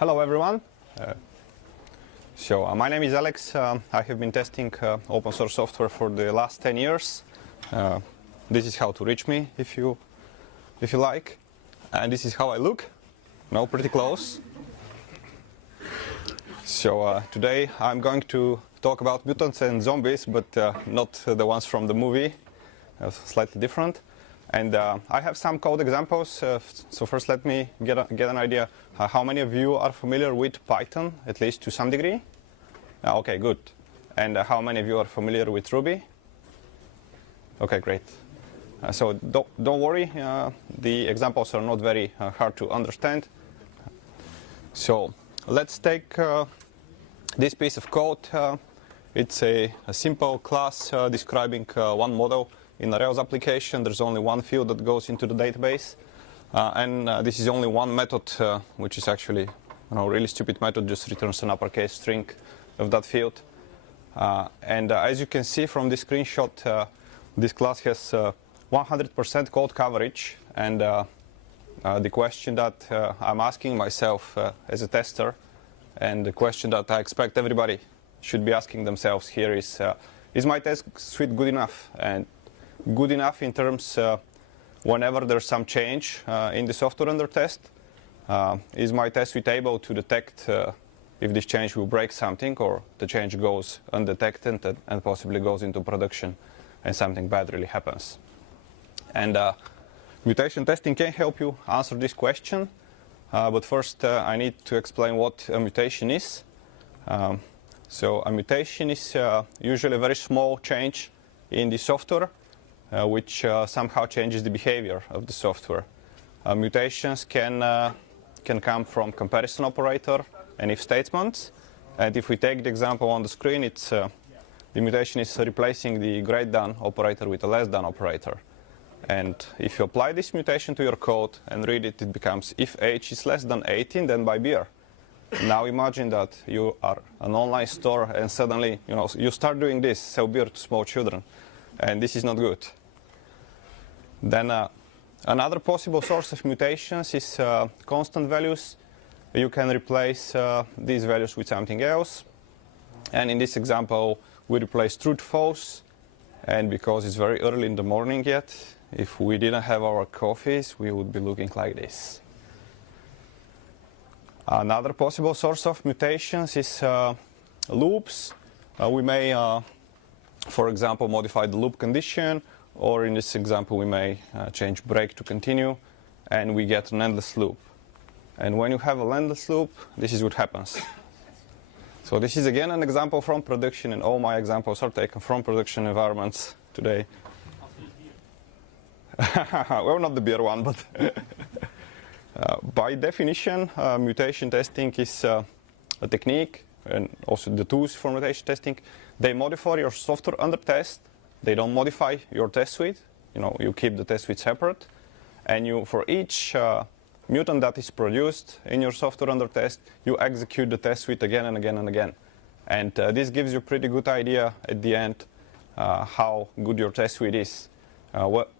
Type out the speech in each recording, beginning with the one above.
Hello everyone. My name is Alex. I have been testing open source software for the last 10 years. This is how to reach me if you like. And this is how I look. No, pretty close. Today I'm going to talk about mutants and zombies, but not the ones from the movie. Slightly different. And I have some code examples. So first let me get an idea. How many of you are familiar with Python, at least to some degree? Okay, good. And how many of you are familiar with Ruby? Okay, great. So don't worry, the examples are not very hard to understand. So let's take this piece of code. It's a simple class describing one model. In a Rails application, there's only one field that goes into the database. This is only one method, which is actually a really stupid method, just returns an uppercase string of that field. As you can see from this screenshot, this class has 100% code coverage. And the question that I'm asking myself as a tester, and the question that I expect everybody should be asking themselves here is my test suite good enough? And good enough in terms whenever there's some change in the software under test. Is my test suite able to detect if this change will break something, or the change goes undetected and possibly goes into production and something bad really happens? And mutation testing can help you answer this question. But first I need to explain what a mutation is. So a mutation is usually a very small change in the software which somehow changes the behavior of the software. Mutations can come from comparison operator and if statements. And if we take the example on the screen, it's the mutation is replacing the greater than operator with a less than operator. And if you apply this mutation to your code and read it, it becomes if age is less than 18, then buy beer. Now imagine that you are an online store and suddenly you start doing this, sell beer to small children, and this is not good. Then another possible source of mutations is constant values. You can replace these values with something else. And in this example, we replace true to false. And because it's very early in the morning yet, if we didn't have our coffees, we would be looking like this. Another possible source of mutations is loops. We may, for example, modify the loop condition. Or in this example, we may change break to continue, and we get an endless loop. And when you have an endless loop, this is what happens. So this is again an example from production, and all my examples are taken from production environments today. Well, not the beer one, but by definition, mutation testing is a technique, and also the tools for mutation testing. They modify your software under test. They don't modify your test suite. You keep the test suite separate. And for each mutant that is produced in your software under test, you execute the test suite again and again and again. And this gives you a pretty good idea at the end how good your test suite is.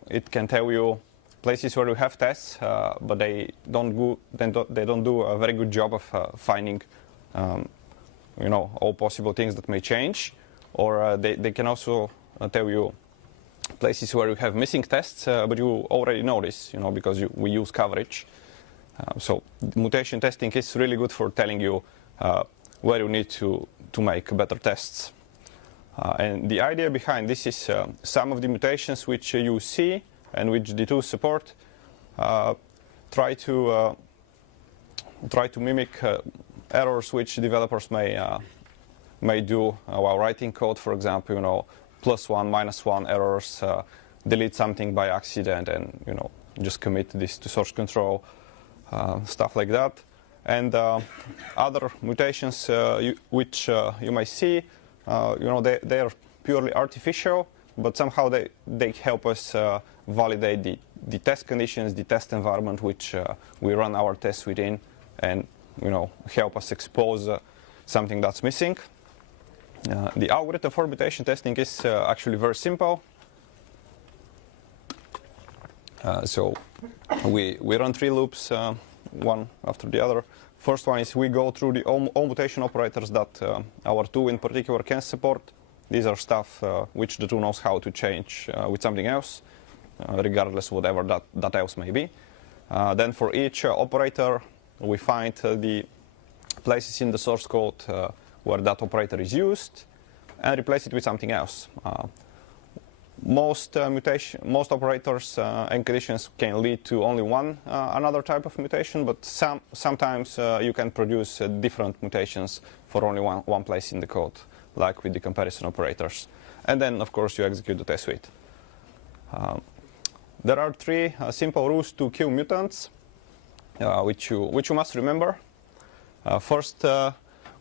It can tell you places where you have tests, but they don't do a very good job of finding all possible things that may change. Or they can also tell you places where you have missing tests, but you already know this, because we use coverage. So mutation testing is really good for telling you where you need to make better tests. And the idea behind this is some of the mutations which you see and which the tools support try to mimic errors which developers may do while writing code. For example, +1, -1 errors, delete something by accident, and just commit this to source control, stuff like that. And other mutations which you might see, they are purely artificial, but somehow they help us validate the test conditions, the test environment which we run our test suite in, and help us expose something that's missing. The algorithm for mutation testing is actually very simple. So we run 3 loops, one after the other. First one is we go through the all mutation operators that our tool in particular can support. These are stuff which the tool knows how to change with something else, regardless whatever that else may be. Then for each operator, we find the places in the source code where that operator is used and replace it with something else. Most operators and conditions can lead to only one another type of mutation, but sometimes you can produce different mutations for only one place in the code, like with the comparison operators. And then, of course, you execute the test suite. There are three simple rules to kill mutants, which you must remember. First,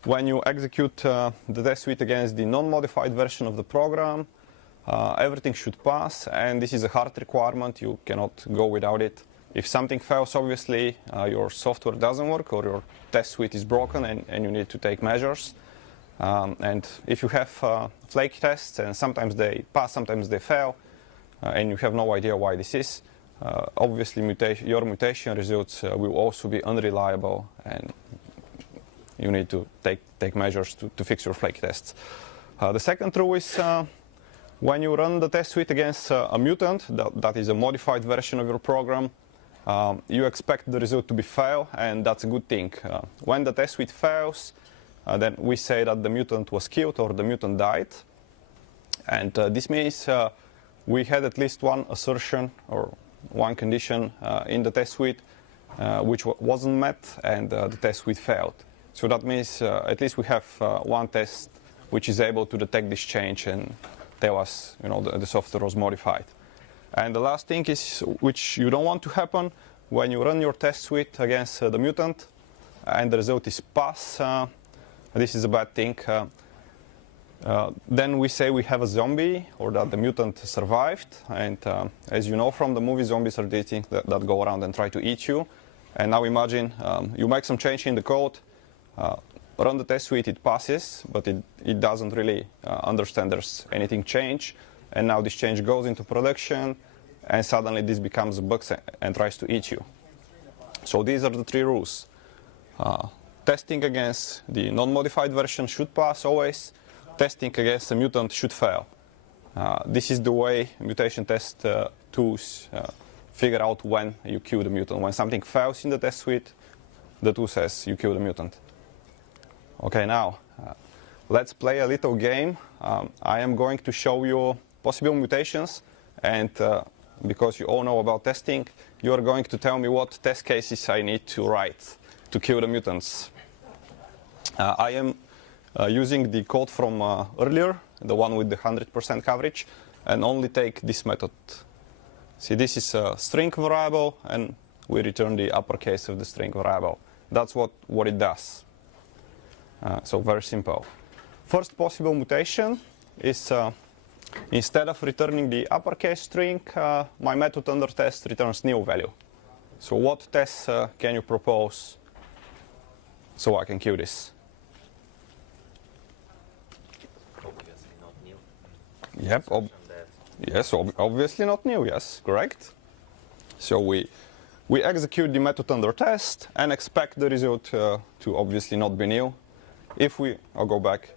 when you execute the test suite against the non-modified version of the program, everything should pass, and this is a hard requirement. You cannot go without it. If something fails, obviously, your software doesn't work or your test suite is broken and you need to take measures. And if you have flaky tests, and sometimes they pass, sometimes they fail, and you have no idea why this is, obviously your mutation results will also be unreliable, and you need to take measures to fix your flaky tests. The second rule is when you run the test suite against a mutant, that is a modified version of your program, you expect the result to be fail, and that's a good thing. When the test suite fails, then we say that the mutant was killed or the mutant died. And this means we had at least one assertion or one condition in the test suite which wasn't met, and the test suite failed. So that means at least we have one test which is able to detect this change and tell us, the software was modified. And the last thing is, which you don't want to happen, when you run your test suite against the mutant and the result is pass, this is a bad thing. Then we say we have a zombie, or that the mutant survived. And as you know from the movie, zombies are these things that go around and try to eat you. And now imagine you make some change in the code, run the test suite, it passes, but it doesn't really understand there's anything change. And now this change goes into production, and suddenly this becomes a bug and tries to eat you. So these are the three rules. Testing against the non-modified version should pass always. Testing against a mutant should fail. This is the way mutation test tools figure out when you kill the mutant. When something fails in the test suite, the tool says you kill the mutant. Okay, now let's play a little game. I am going to show you possible mutations, and because you all know about testing, you are going to tell me what test cases I need to write to kill the mutants. I am using the code from earlier, the one with the 100% coverage, and only take this method. See, this is a string variable, and we return the uppercase of the string variable. That's what it does. So very simple. First possible mutation is instead of returning the uppercase string, my method under test returns new value. So what tests can you propose so I can kill this? Obviously not new. Yep. Yes, obviously not new. Yes, correct. So we execute the method under test and expect the result to obviously not be new. I'll go back.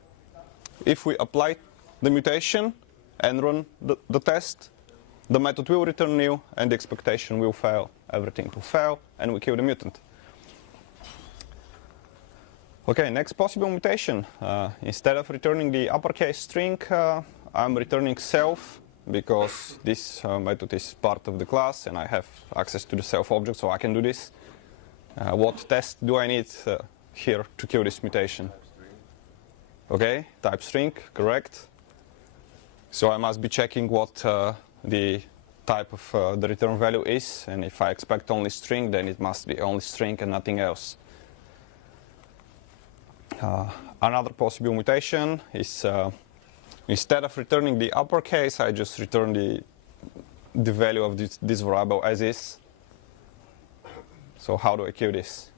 If we apply the mutation and run the test, the method will return new and the expectation will fail. Everything will fail and we kill the mutant. Okay, next possible mutation. Instead of returning the uppercase string, I'm returning self, because this method is part of the class and I have access to the self object, so I can do this. What test do I need here to kill this mutation? Okay, type string, correct. So I must be checking what the type of the return value is, and if I expect only string, then it must be only string and nothing else. Another possible mutation is instead of returning the uppercase, I just return the value of this variable as is. So how do I kill this?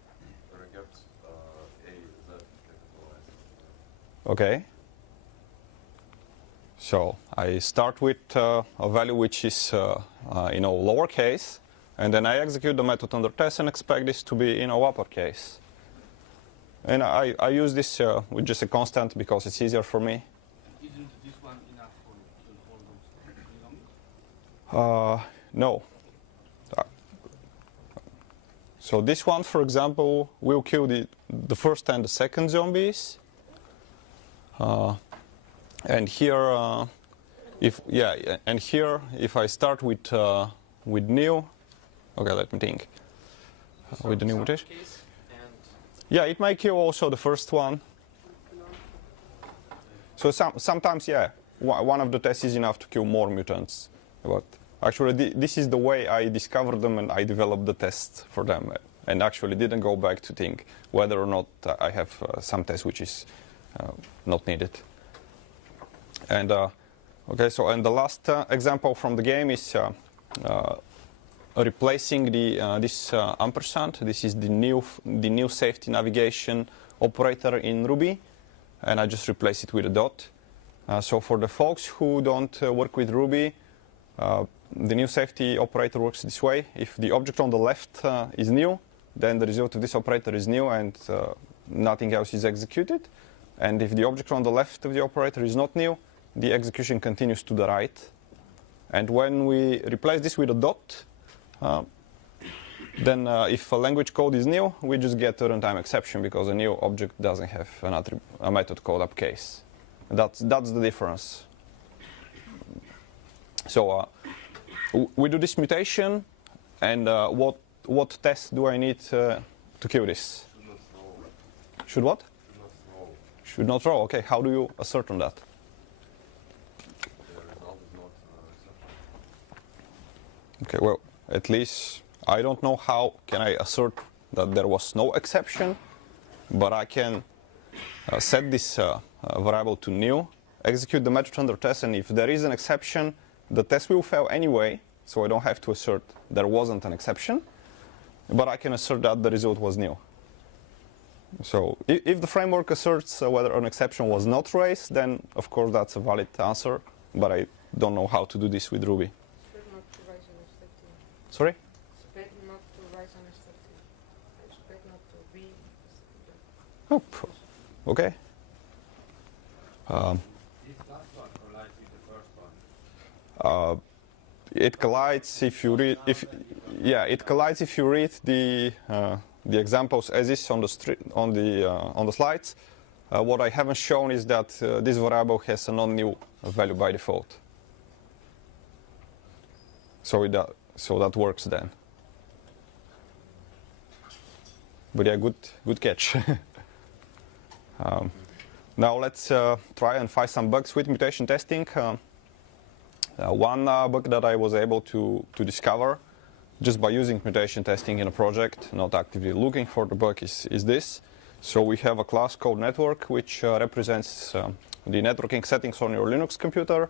Okay. So I start with a value which is lowercase, and then I execute the method under test and expect this to be uppercase. And I use this with just a constant because it's easier for me. Isn't this one enough for all those zombies? No. So this one, for example, will kill the first and the second zombies. And here, if I start with new, okay, let me think. With the new mutation. Yeah, it might kill also the first one. So sometimes, yeah, one of the tests is enough to kill more mutants. But actually, this is the way I discovered them, and I developed the tests for them, and actually didn't go back to think whether or not I have some test which is not needed. And okay, so and the last example from the game is replacing this ampersand. This is the new safety navigation operator in Ruby, and I just replace it with a dot. So for the folks who don't work with Ruby, the new safety operator works this way. If the object on the left is new, then the result of this operator is new and nothing else is executed. And if the object on the left of the operator is not new, the execution continues to the right. And when we replace this with a dot, then if a language code is new, we just get a runtime exception because a new object doesn't have a method called upcase. That's the difference. So we do this mutation, and what test do I need to kill this? Should not throw. Should what? Should not throw. Should not throw. Okay, how do you assert on that? The result is not exception. Okay, well, at least I don't know how can I assert that there was no exception, but I can set this variable to new, execute the method under test, and if there is an exception, the test will fail anyway, so I don't have to assert there wasn't an exception, but I can assert that the result was new. So if the framework asserts whether an exception was not raised, then of course that's a valid answer, but I don't know how to do this with Ruby. Sorry? Expect not to rise unexpected. Expect not to be. Oh, okay. This last one collides with the first one. It collides if you read it collides if you read the examples as is on the slides. What I haven't shown is that this variable has a non-new value by default. So that works then. But yeah, good catch. Now let's try and find some bugs with mutation testing. One bug that I was able to discover just by using mutation testing in a project, not actively looking for the bug, is this. So we have a class called network, which represents the networking settings on your Linux computer,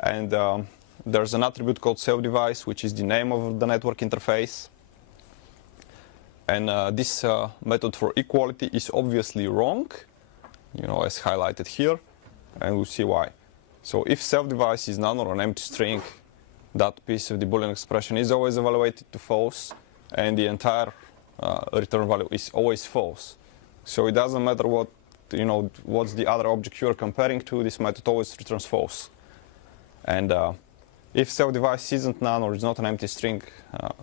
and there's an attribute called self-device, which is the name of the network interface. And this method for equality is obviously wrong, as highlighted here, and we'll see why. So if self-device is none or an empty string, that piece of the Boolean expression is always evaluated to false, and the entire return value is always false. So it doesn't matter what's the other object you're comparing to, this method always returns false. And if self-device isn't none or is not an empty string,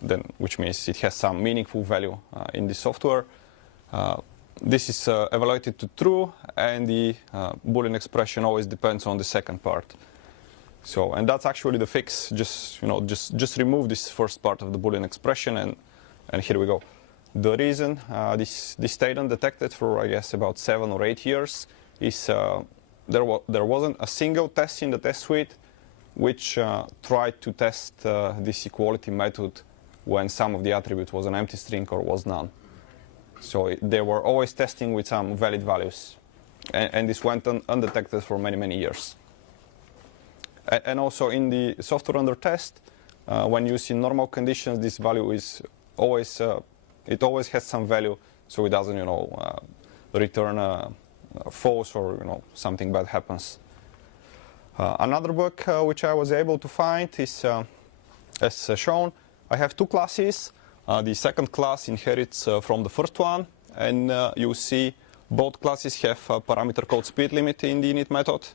then which means it has some meaningful value in the software, this is evaluated to true, and the Boolean expression always depends on the second part. So, and that's actually the fix. Just remove this first part of the Boolean expression, and here we go. The reason this stayed undetected for, I guess, about 7 or 8 years is there wasn't a single test in the test suite which tried to test this equality method when some of the attribute was an empty string or was none. So they were always testing with some valid values, and this went undetected for many, many years. And also in the software under test, when you see normal conditions, this value is always it always has some value, so it doesn't return false or something bad happens. Another bug which I was able to find is, as shown, I have 2 classes. The second class inherits from the first one, and you see both classes have a parameter code speed limit in the init method,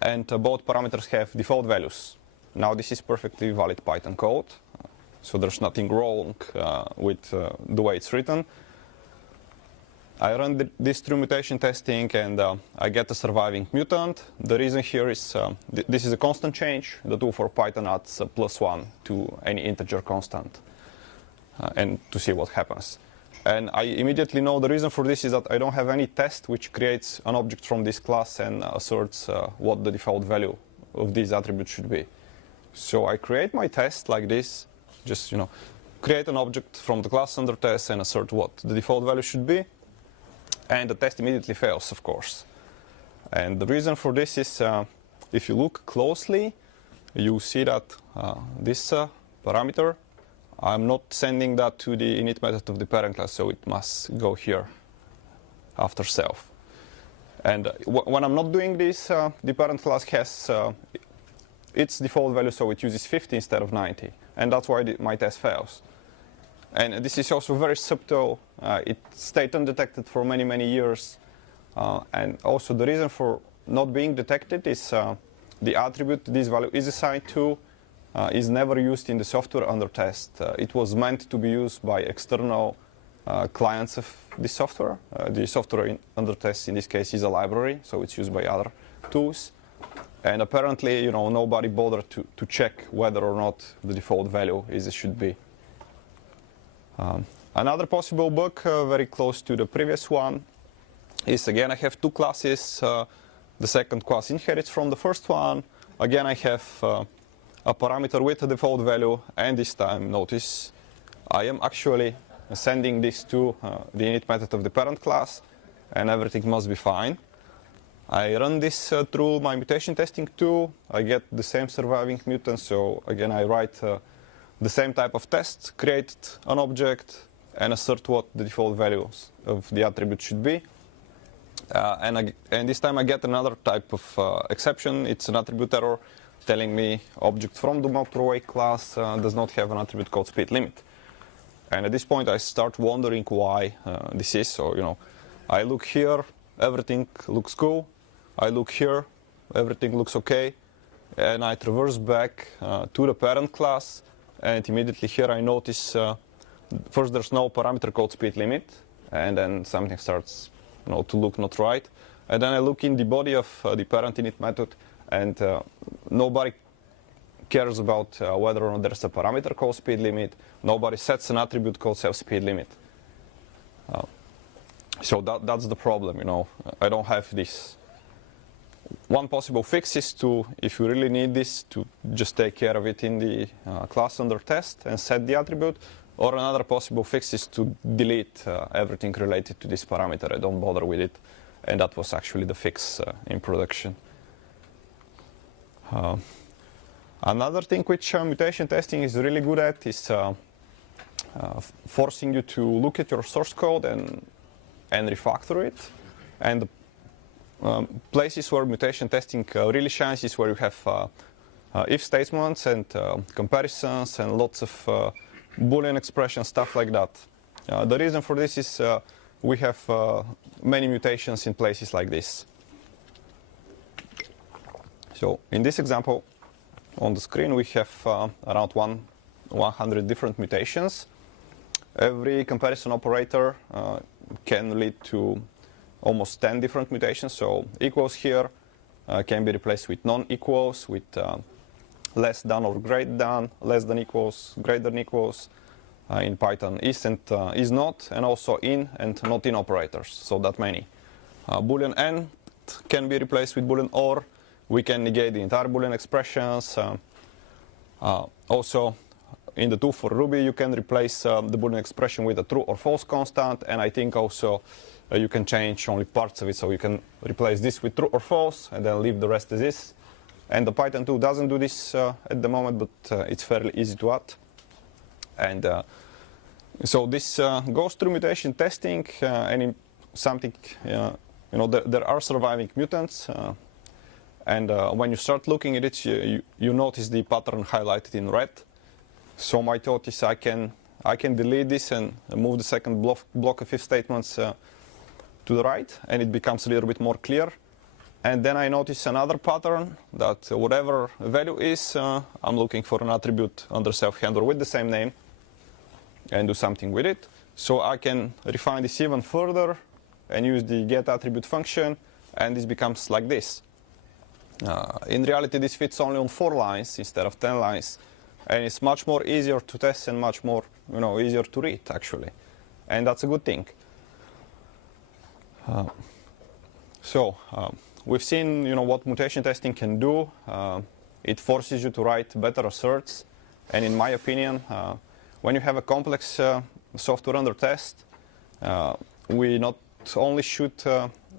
and both parameters have default values. Now this is perfectly valid Python code, so there's nothing wrong with the way it's written. I run this through mutation testing, and I get a surviving mutant. The reason here is this is a constant change. The tool for Python adds +1 to any integer constant and to see what happens. And I immediately know the reason for this is that I don't have any test which creates an object from this class and asserts what the default value of these attributes should be. So I create my test like this, just create an object from the class under test and assert what the default value should be. And the test immediately fails, of course. And the reason for this is, if you look closely, you see that this parameter, I'm not sending that to the init method of the parent class, so it must go here after self. And when I'm not doing this, the parent class has its default value, so it uses 50 instead of 90. And that's why my test fails. And this is also very subtle. It stayed undetected for many, many years. And also the reason for not being detected is the attribute this value is assigned to is never used in the software under test. It was meant to be used by external clients of the software. The software under test in this case is a library, so it's used by other tools. And apparently, nobody bothered to check whether or not the default value is it should be. Another possible bug, very close to the previous one, is again I have two classes. The second class inherits from the first one. Again I have a parameter with a default value, and this time notice I am actually sending this to the init method of the parent class, and everything must be fine. I run this through my mutation testing tool. I get the same surviving mutant, so again I write the same type of test, create an object, and assert what the default values of the attribute should be. And this time I get another type of exception. It's an attribute error telling me object from the motorway class does not have an attribute called speed limit. And at this point I start wondering why this is. So, I look here, everything looks cool. I look here, everything looks okay. And I traverse back to the parent class, and immediately here I notice first there's no parameter called speed limit, and then something starts to look not right. And then I look in the body of the parent init method, and nobody cares about whether or not there's a parameter called speed limit. Nobody sets an attribute called self-speed limit. So that's the problem, I don't have this. One possible fix is to, if you really need this, to just take care of it in the class under test and set the attribute. Or another possible fix is to delete everything related to this parameter. I don't bother with it. And that was actually the fix in production. Another thing which mutation testing is really good at is forcing you to look at your source code and refactor it. And places where mutation testing really shines is where you have if statements and comparisons and lots of Boolean expressions, stuff like that. The reason for this is we have many mutations in places like this. So in this example on the screen we have around 100 different mutations. Every comparison operator can lead to almost 10 different mutations. So equals here can be replaced with non-equals, with less than or greater than, less than equals, greater than equals. In Python is and is not, and also in and not in operators, so that many. Boolean and can be replaced with Boolean or. We can negate the entire Boolean expressions. Also, in the tool for Ruby, you can replace the Boolean expression with a true or false constant, and I think also you can change only parts of it, so you can replace this with true or false, and then leave the rest as is. And the Python tool doesn't do this at the moment, but it's fairly easy to add. And so this goes through mutation testing, and in something, there are surviving mutants. And when you start looking at it, you notice the pattern highlighted in red. So my thought is I can delete this and move the second block of if statements to the right, and it becomes a little bit more clear. And then I notice another pattern that whatever value is, I'm looking for an attribute under self-handler with the same name and do something with it. So I can refine this even further and use the get attribute function, and this becomes like this. In reality, this fits only on 4 lines instead of 10 lines, and it's much more easier to test and much more, easier to read actually, and that's a good thing. We've seen, what mutation testing can do. It forces you to write better asserts, and in my opinion, when you have a complex software under test, we not only should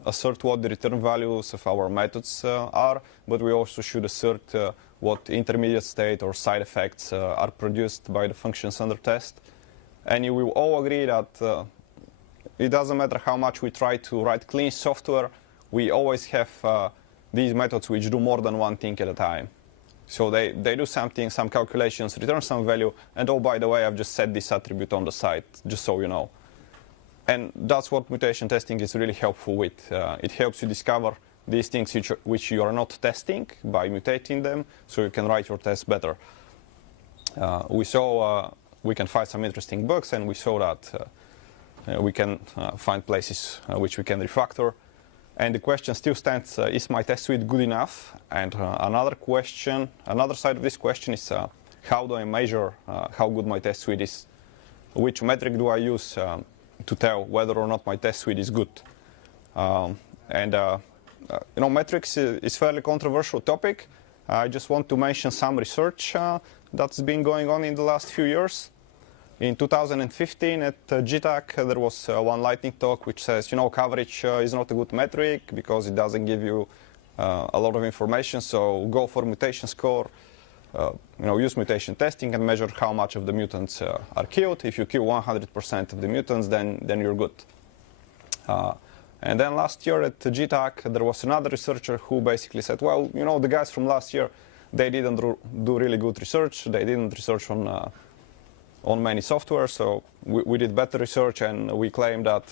assert what the return values of our methods are, but we also should assert what intermediate state or side effects are produced by the functions under test. And you will all agree that it doesn't matter how much we try to write clean software, we always have these methods which do more than one thing at a time. So they do something, some calculations, return some value, and oh, by the way, I've just set this attribute on the side, just so you know. And that's what mutation testing is really helpful with. It helps you discover these things which you are not testing by mutating them, so you can write your tests better. We saw we can find some interesting bugs, and we saw that we can find places which we can refactor. And the question still stands, is my test suite good enough? And another side of this question is, how do I measure how good my test suite is? Which metric do I use to tell whether or not my test suite is good? Metrics is a fairly controversial topic. I just want to mention some research that's been going on in the last few years. In 2015 at GTAC, there was one lightning talk which says, coverage is not a good metric because it doesn't give you a lot of information, so go for mutation score. Use mutation testing and measure how much of the mutants are killed. If you kill 100% of the mutants, then you're good. And then last year at GTAC, there was another researcher who basically said, well, the guys from last year, they didn't do really good research. They didn't research on many software, so we did better research, and we claim that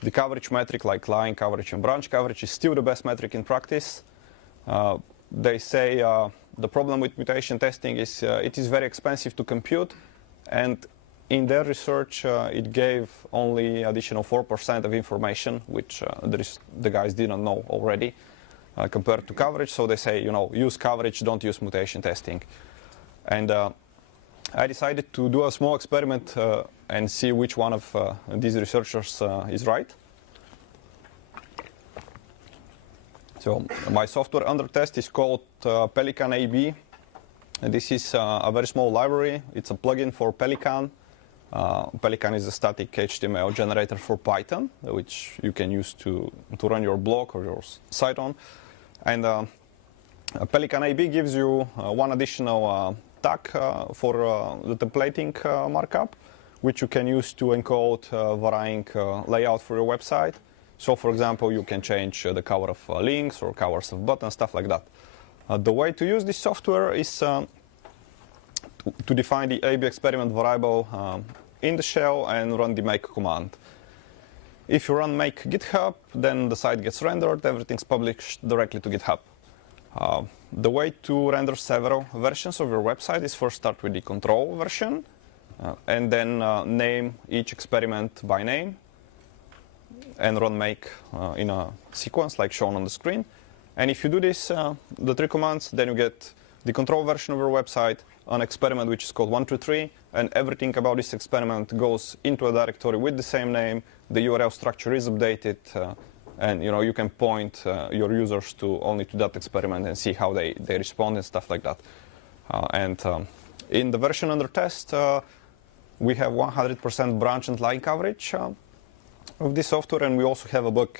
the coverage metric, like line coverage and branch coverage, is still the best metric in practice. They say the problem with mutation testing is it is very expensive to compute, and in their research it gave only additional 4% of information, which the guys didn't know already, compared to coverage. So they say, use coverage, don't use mutation testing. And I decided to do a small experiment and see which one of these researchers is right. So my software under test is called Pelican AB. And this is a very small library. It's a plugin for Pelican. Pelican is a static HTML generator for Python, which you can use to run your blog or your site on. And Pelican AB gives you one additional tag for the templating markup, which you can use to encode varying layout for your website. So, for example, you can change the color of links or colors of buttons, stuff like that. The way to use this software is to define the AB experiment variable in the shell and run the make command. If you run make GitHub, then the site gets rendered, everything's published directly to GitHub. The way to render several versions of your website is first start with the control version, and then name each experiment by name, and run make in a sequence like shown on the screen. And if you do this, the 3 commands, then you get the control version of your website, an experiment which is called 123, and everything about this experiment goes into a directory with the same name. The URL structure is updated, and you can point your users only to that experiment and see how they respond and stuff like that. In the version under test, we have 100% branch and line coverage of this software, and we also have a bug.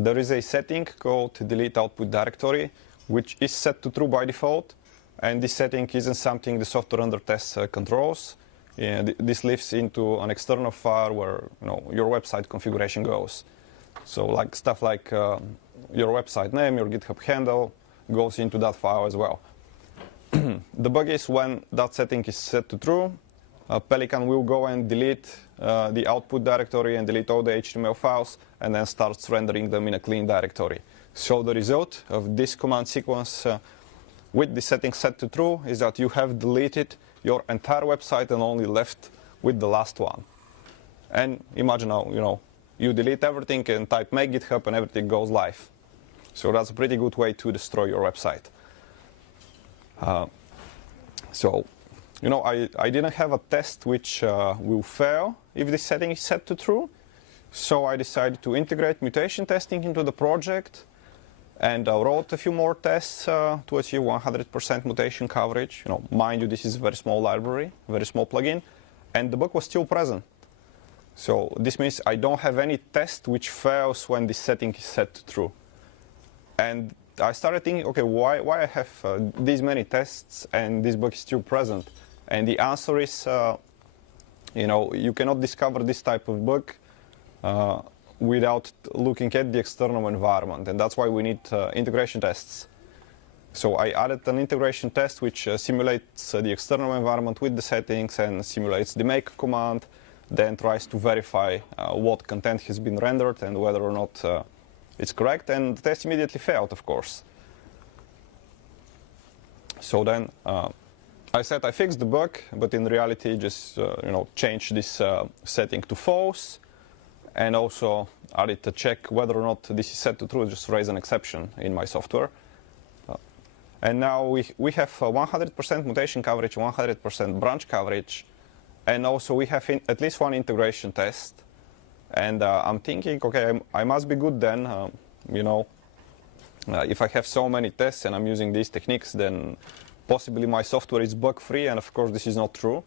There is a setting called delete output directory, which is set to true by default, and this setting isn't something the software under test controls. This lives into an external file where your website configuration goes. So stuff like your website name, your GitHub handle goes into that file as well. The bug is when that setting is set to true, Pelican will go and delete the output directory and delete all the HTML files, and then starts rendering them in a clean directory. So the result of this command sequence with the settings set to true is that you have deleted your entire website and only left with the last one. And imagine now, you delete everything and type make GitHub and everything goes live. So that's a pretty good way to destroy your website. I didn't have a test which will fail if this setting is set to true. So I decided to integrate mutation testing into the project, and I wrote a few more tests to achieve 100% mutation coverage. Mind you, this is a very small library, very small plugin, and the bug was still present. So this means I don't have any test which fails when this setting is set to true. And I started thinking, okay, why I have these many tests and this bug is still present? And the answer is, you cannot discover this type of bug without looking at the external environment, and that's why we need integration tests. So I added an integration test which simulates the external environment with the settings and simulates the make command, then tries to verify what content has been rendered and whether or not it's correct, and the test immediately failed, of course. So then I said I fixed the bug, but in reality just changed this setting to false, and also added to check whether or not this is set to true, just raise an exception in my software. And now we have 100% mutation coverage, 100% branch coverage, and also we have at least one integration test. And I'm thinking, okay, I must be good then. If I have so many tests and I'm using these techniques, then possibly my software is bug-free, and of course this is not true.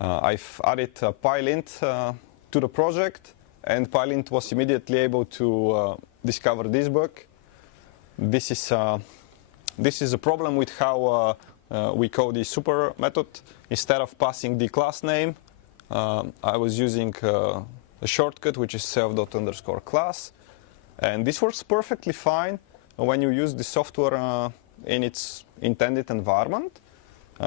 I've added PyLint to the project, and PyLint was immediately able to discover this bug. This is a problem with how we code the super method. Instead of passing the class name, I was using a shortcut which is self._class, and this works perfectly fine when you use the software in its intended environment,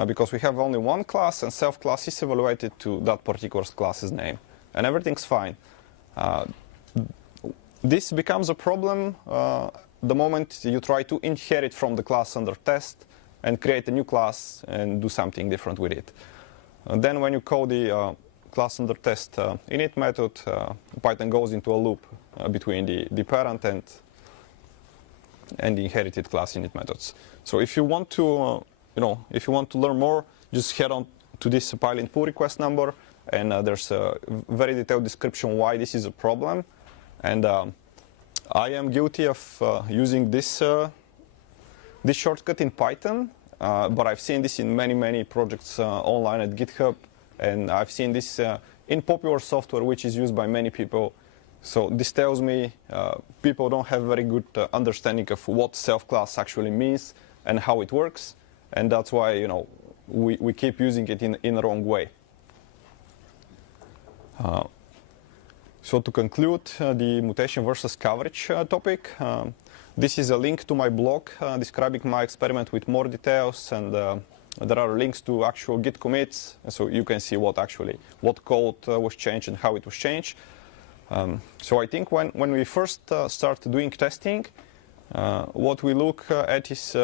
because we have only one class and self class is evaluated to that particular class's name, and everything's fine. This becomes a problem the moment you try to inherit from the class under test and create a new class and do something different with it. And then when you call the class under test init method, Python goes into a loop between the parent and the inherited class init methods. So if you want to, learn more, just head on to this PyLint pull request number, and there's a very detailed description why this is a problem. And I am guilty of using this shortcut in Python, but I've seen this in many projects online at GitHub, and I've seen this in popular software which is used by many people. So this tells me people don't have very good understanding of what self-class actually means and how it works, and that's why we keep using it in the wrong way. So to conclude the mutation versus coverage topic, this is a link to my blog describing my experiment with more details, and there are links to actual Git commits, so you can see what code was changed and how it was changed. So I think when we first start doing testing, what we look at is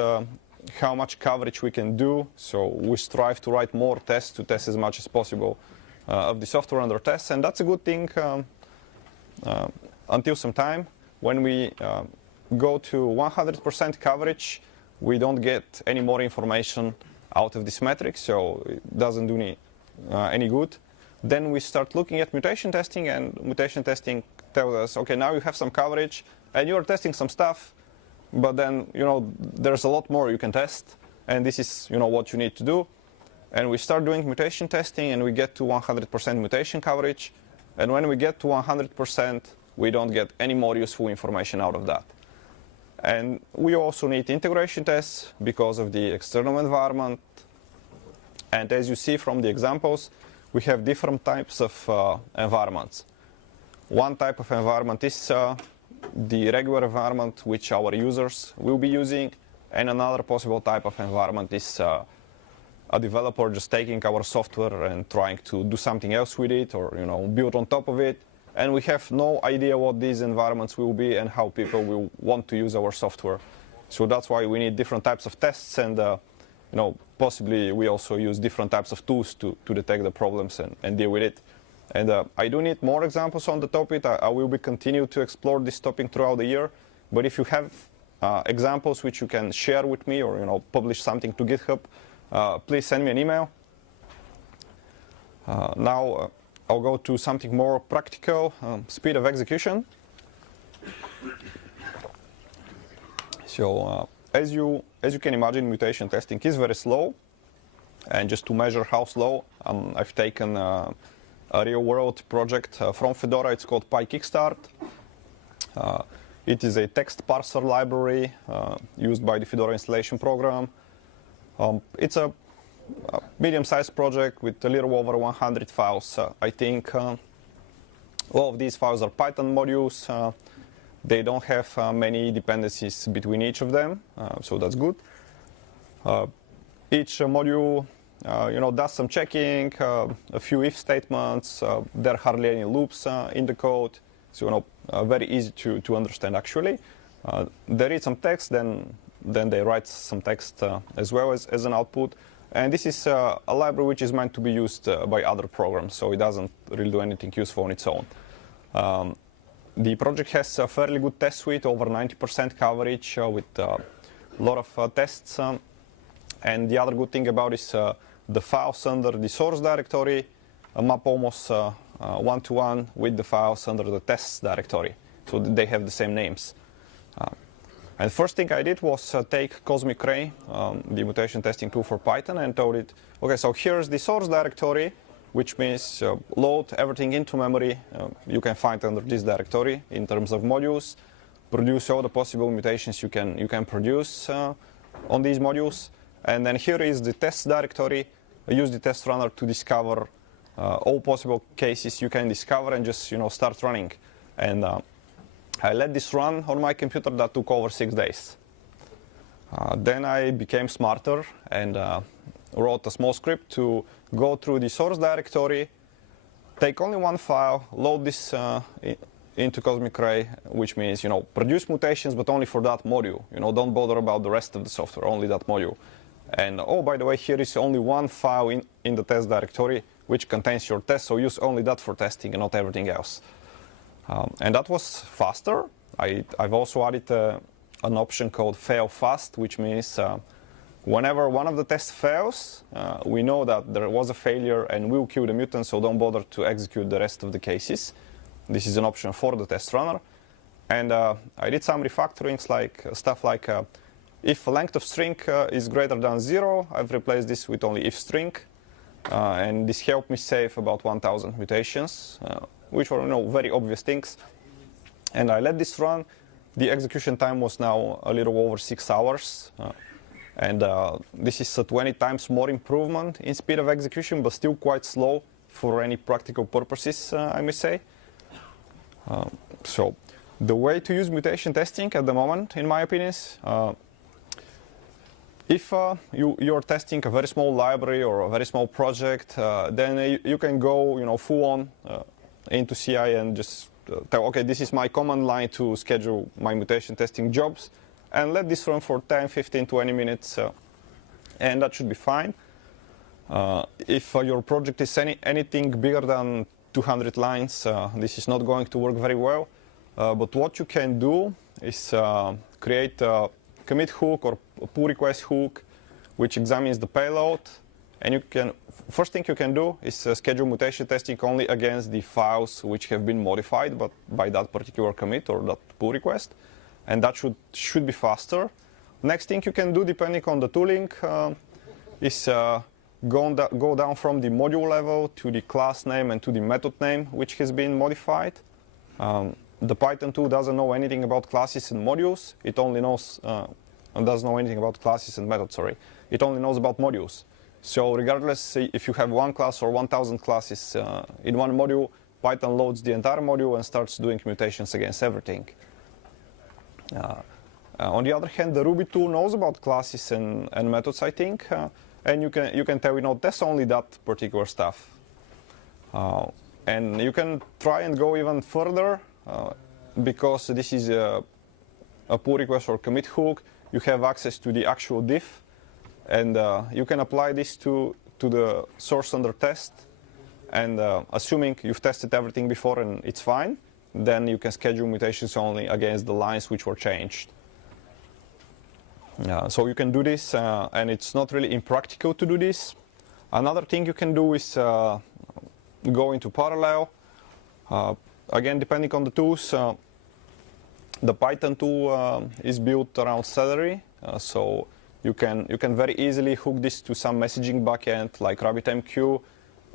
how much coverage we can do. So we strive to write more tests to test as much as possible of the software under test, and that's a good thing until some time. When we go to 100% coverage, we don't get any more information out of this metric, so it doesn't do any good. Then we start looking at mutation testing, and mutation testing tells us, okay, now you have some coverage and you're testing some stuff, but then there's a lot more you can test, and this is what you need to do. And we start doing mutation testing, and we get to 100% mutation coverage. And when we get to 100%, we don't get any more useful information out of that. And we also need integration tests because of the external environment. And as you see from the examples, we have different types of environments. One type of environment is the regular environment which our users will be using, and another possible type of environment is a developer just taking our software and trying to do something else with it, or build on top of it, and we have no idea what these environments will be and how people will want to use our software. So that's why we need different types of tests, and possibly we also use different types of tools to detect the problems and deal with it. And I do need more examples on the topic. I will be continue to explore this topic throughout the year. But if you have examples which you can share with me, or publish something to GitHub, please send me an email. Now I'll go to something more practical, speed of execution. So as you can imagine, mutation testing is very slow. And just to measure how slow, I've taken a real-world project from Fedora. It's called PyKickstart. It is a text parser library used by the Fedora installation program. It's a medium-sized project with a little over 100 files. I think all of these files are Python modules. They don't have many dependencies between each of them, so that's good. Each module does some checking, a few if statements. There are hardly any loops in the code, so very easy to understand actually. They read some text, then they write some text as well as an output. And this is a library which is meant to be used by other programs, so it doesn't really do anything useful on its own. The project has a fairly good test suite, over 90% coverage with a lot of tests. And the other good thing about it is the files under the source directory map almost one-to-one with the files under the tests directory. So they have the same names. And first thing I did was take Cosmic Ray, the mutation testing tool for Python, and told it, okay, so here's the source directory, which means load everything into memory you can find under this directory in terms of modules, produce all the possible mutations you can produce on these modules, and then here is the test directory. Use the test runner to discover all possible cases you can discover and just start running. And I let this run on my computer. That took over 6 days. Then I became smarter and wrote a small script to go through the source directory, take only one file, load this into Cosmic Ray, which means produce mutations, but only for that module. Don't bother about the rest of the software, only that module. And oh, by the way, here is only one file in the test directory which contains your test, so use only that for testing and not everything else. And that was faster. I've also added an option called fail fast, which means whenever one of the tests fails, we know that there was a failure and we'll kill the mutant, so don't bother to execute the rest of the cases. This is an option for the test runner. And I did some refactorings, like stuff like if length of string is greater than 0, I've replaced this with only if string. And this helped me save about 1,000 mutations, which were very obvious things. And I let this run. The execution time was now a little over 6 hours. And this is a 20 times more improvement in speed of execution, but still quite slow for any practical purposes, I may say. So the way to use mutation testing at the moment, in my opinion, is if you're testing a very small library or a very small project, then you can go full on into CI and just tell, okay, this is my command line to schedule my mutation testing jobs, and let this run for 10, 15, 20 minutes, and that should be fine. If your project is anything bigger than 200 lines, this is not going to work very well. But what you can do is create a commit hook or a pull request hook, which examines the payload. And first thing you can do is schedule mutation testing only against the files which have been modified by that particular commit or that pull request. And that should be faster. Next thing you can do, depending on the tooling, is go down from the module level to the class name and to the method name which has been modified. The Python tool doesn't know anything about classes and modules. It only knows doesn't know anything about classes and methods. Sorry, it only knows about modules. So regardless if you have one class or 1,000 classes in one module, Python loads the entire module and starts doing mutations against everything. On the other hand, the Ruby tool knows about classes and methods, I think, and you can tell, test only that particular stuff. And you can try and go even further, because this is a pull request or commit hook. You have access to the actual diff, and you can apply this to the source under test. And assuming you've tested everything before and it's fine, then you can schedule mutations only against the lines which were changed. So you can do this, and it's not really impractical to do this. Another thing you can do is go into parallel. Again, depending on the tools, the Python tool is built around Celery, so you can very easily hook this to some messaging backend like RabbitMQ,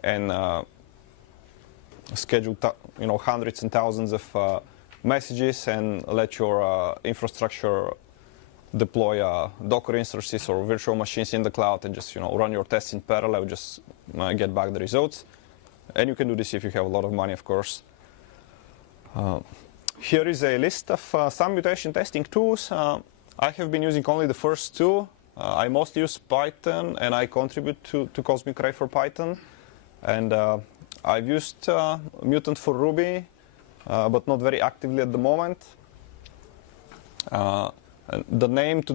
and schedule hundreds and thousands of messages, and let your infrastructure deploy Docker instances or virtual machines in the cloud, and just run your tests in parallel, just get back the results. And you can do this if you have a lot of money, of course. Here is a list of some mutation testing tools. I have been using only the first two. I mostly use Python, and I contribute to Cosmic Ray for Python. And I've used Mutant for Ruby, but not very actively at the moment. And the names to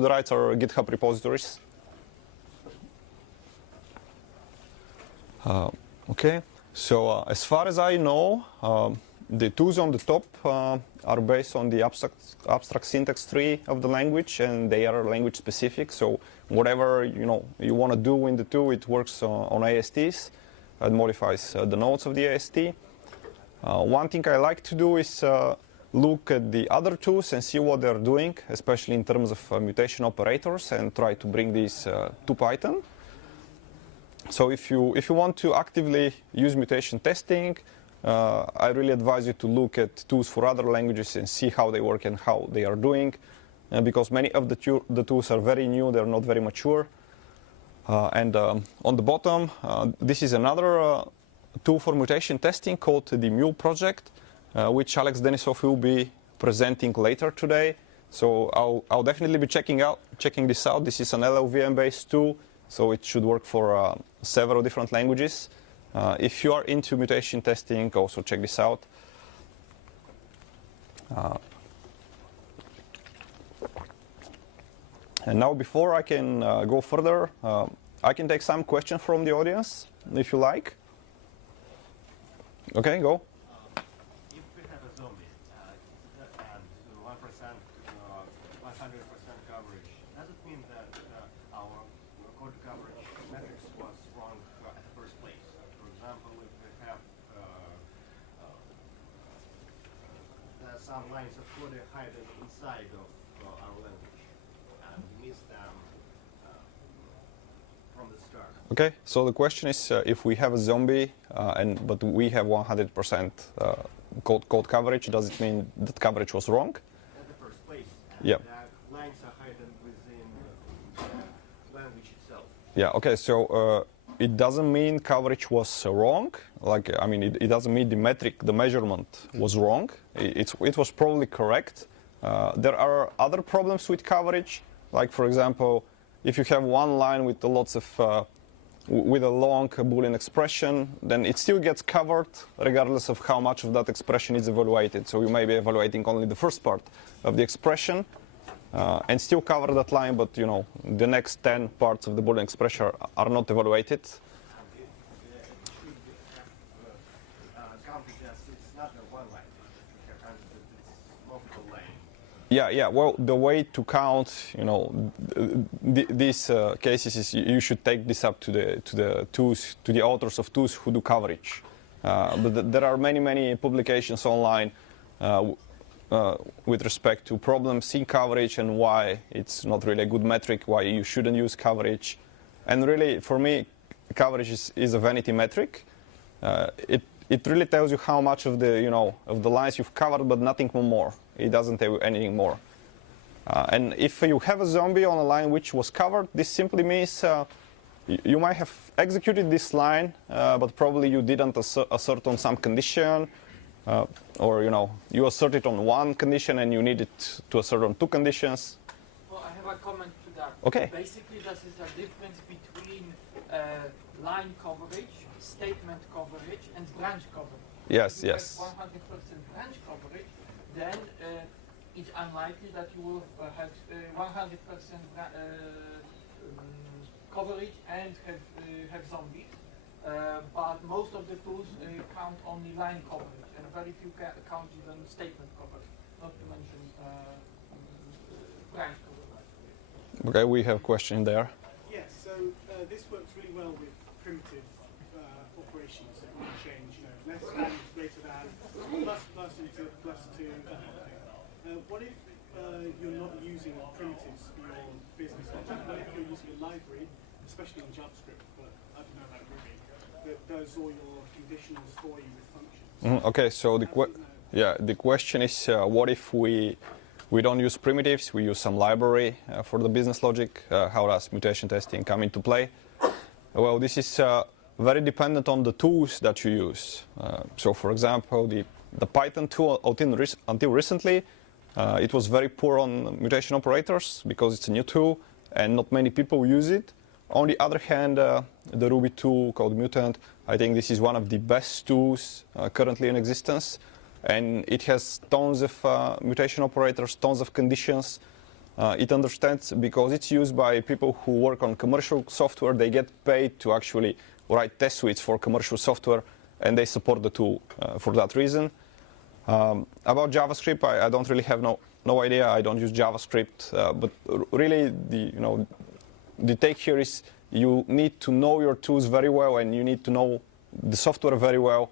the right are GitHub repositories. Okay, so as far as I know, the tools on the top are based on the abstract syntax tree of the language, and they are language specific. So whatever you want to do in the tool, it works on ASTs. It modifies the nodes of the AST. One thing I like to do is look at the other tools and see what they're doing, especially in terms of mutation operators, and try to bring these to Python. So if you want to actively use mutation testing, I really advise you to look at tools for other languages and see how they work and how they are doing, because many of the tools are very new, they're not very mature. And on the bottom, this is another tool for mutation testing called the Mule project, which Alex Denisov will be presenting later today. So I'll definitely be checking this out. This is an LLVM-based tool, so it should work for several different languages. If you are into mutation testing, also check this out. And now, before I can go further, I can take some questions from the audience, if you like. Okay, go. If we have a zombie and 100% coverage, does it mean that our code coverage metrics was wrong at the first place? For example, if we have some lines of code hidden inside of our language, and we miss them from the start. Okay, so the question is, if we have a zombie but we have 100% code coverage, does it mean that coverage was wrong? At the first place. Yeah. The lines are hidden within the language itself. Yeah. Okay. So it doesn't mean coverage was wrong. It doesn't mean the measurement was wrong. It was probably correct. There are other problems with coverage, like for example, if you have one line with lots of with a long Boolean expression, then it still gets covered regardless of how much of that expression is evaluated. So you may be evaluating only the first part of the expression and still cover that line, but the next 10 parts of the Boolean expression are not evaluated. It should have counted as it's not a one line. It should have counted that it's multiple lines. Yeah. Well, the way to count, these cases is you should take this up to the tools, to the authors of tools who do coverage. But there are many publications online with respect to problems in coverage and why it's not really a good metric, why you shouldn't use coverage. And really, for me, coverage is a vanity metric. It really tells you how much of the lines you've covered, but nothing more. It doesn't tell you anything more. And if you have a zombie on a line which was covered, this simply means you might have executed this line, but probably you didn't assert on some condition, or you asserted on one condition and you needed to assert on two conditions. Well, I have a comment to start. Okay. Basically, this is a difference between line coverage, statement coverage, and branch coverage. Yes, If you yes. have 100% branch coverage, then it's unlikely that you will have 100% coverage and have zombies. But most of the tools count only line coverage, and very few count even statement coverage, not to mention branch coverage. Okay, we have a question there. Yes, so this works really well with primitive operations that we change, less than, greater than, plus into plus to, that kind of thing. What if you're not using primitives for your business logic? What if you're using a library, especially in JavaScript, but I don't know about Ruby, that does all your conditions for you with functions? Okay, so the question is, what if we don't use primitives, we use some library for the business logic? How does mutation testing come into play? Well, this is very dependent on the tools that you use. So, for example, the Python tool until recently, it was very poor on mutation operators because it's a new tool and not many people use it. On the other hand, the Ruby tool called Mutant, I think this is one of the best tools currently in existence. And it has tons of mutation operators, tons of conditions. It understands, because it's used by people who work on commercial software, they get paid to actually write test suites for commercial software, and they support the tool for that reason. About JavaScript, I don't really have no idea. I don't use JavaScript, but really the take here is you need to know your tools very well, and you need to know the software very well,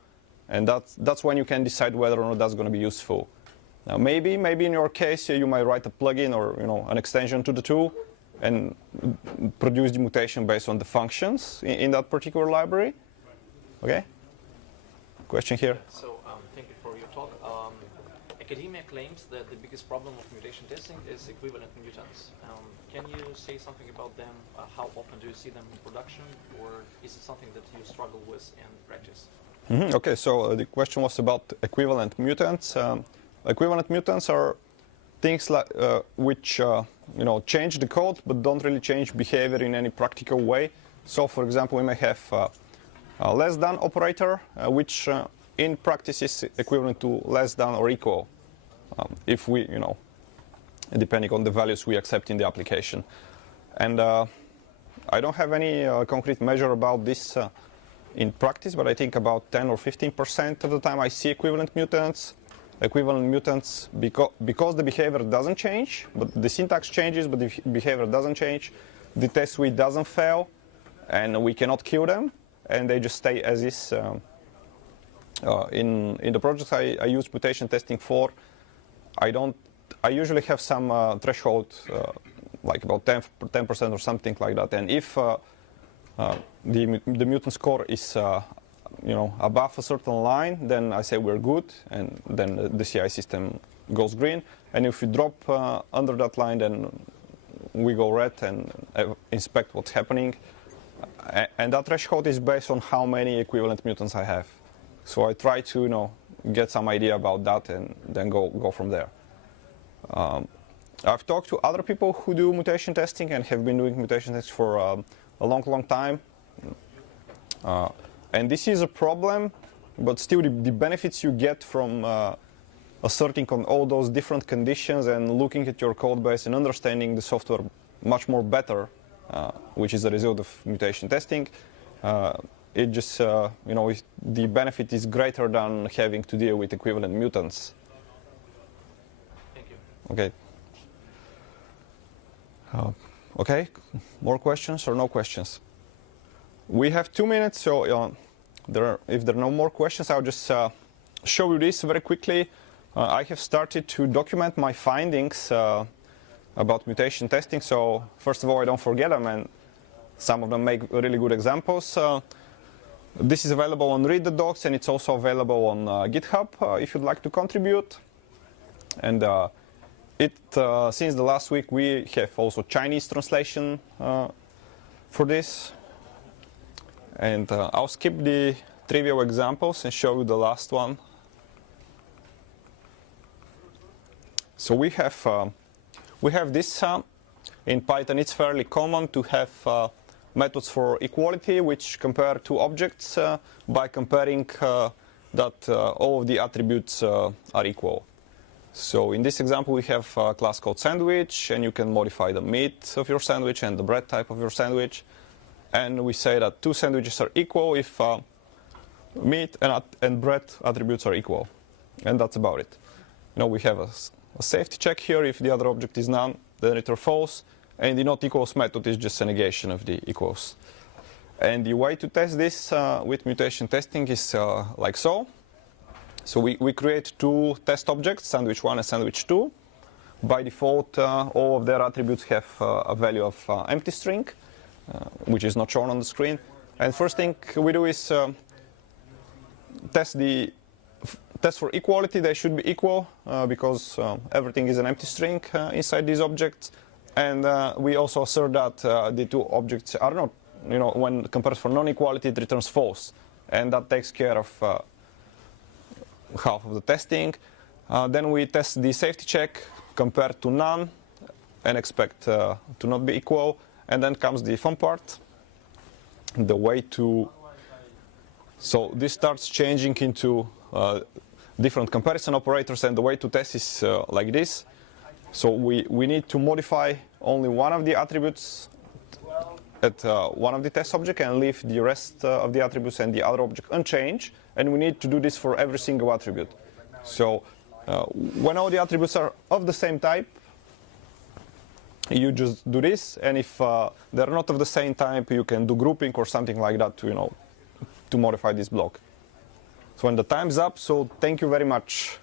and that's when you can decide whether or not that's going to be useful. Now, maybe in your case you might write a plugin or an extension to the tool and produce the mutation based on the functions in that particular library. Okay. Question here. So thank you for your talk. Academia claims that the biggest problem of mutation testing is equivalent mutants. Can you say something about them? How often do you see them in production, or is it something that you struggle with in practice? Okay, so the question was about equivalent mutants. Equivalent mutants are things like which change the code but don't really change behavior in any practical way. So, for example, we may have a less than operator, which in practice is equivalent to less than or equal, if we, depending on the values we accept in the application. And I don't have any concrete measure about this in practice, but I think about 10 or 15% of the time I see equivalent mutants. Equivalent mutants because the behavior doesn't change, but the syntax changes, but the behavior doesn't change. The test suite doesn't fail, and we cannot kill them, and they just stay as is. In the projects I use mutation testing for, I usually have some threshold, like about 10% or something like that. And if the mutant score is above a certain line, then I say we're good, and then the CI system goes green. And if we drop under that line, then we go red and inspect what's happening. And that threshold is based on how many equivalent mutants I have. So I try to get some idea about that and then go from there. I've talked to other people who do mutation testing and have been doing mutation testing for a long time. And this is a problem, but still the benefits you get from asserting on all those different conditions and looking at your code base and understanding the software much more better, which is a result of mutation testing. It just, the benefit is greater than having to deal with equivalent mutants. Thank you. Okay. Okay, more questions or no questions? We have 2 minutes, so if there are no more questions, I'll just show you this very quickly. I have started to document my findings about mutation testing, so first of all, I don't forget them, and some of them make really good examples. This is available on Read the Docs, and it's also available on GitHub if you'd like to contribute. And since the last week, we have also Chinese translation for this. And I'll skip the trivial examples and show you the last one. So we have this in Python it's fairly common to have methods for equality which compare two objects by comparing that all of the attributes are equal. So in this example we have a class called sandwich, and you can modify the meat of your sandwich and the bread type of your sandwich. And we say that two sandwiches are equal if meat and bread attributes are equal. And that's about it. You know, we have a safety check here. If the other object is none, then return false. And the not equals method is just a negation of the equals. And the way to test this with mutation testing is like so. So we create two test objects, sandwich 1 and sandwich 2. By default, all of their attributes have a value of empty string, which is not shown on the screen. And first thing we do is test for equality. They should be equal because everything is an empty string inside these objects. And we also assert that the two objects are not, you know, when compared for non-equality, it returns false. And that takes care of half of the testing. Then we test the safety check compared to none and expect to not be equal. And then comes the fun part, the way to... So this starts changing into different comparison operators, and the way to test is like this. So we need to modify only one of the attributes at one of the test objects and leave the rest of the attributes and the other object unchanged. And we need to do this for every single attribute. So when all the attributes are of the same type, you just do this. And if they're not of the same type, you can do grouping or something like that to, you know, to modify this block. So when the time's up, so thank you very much.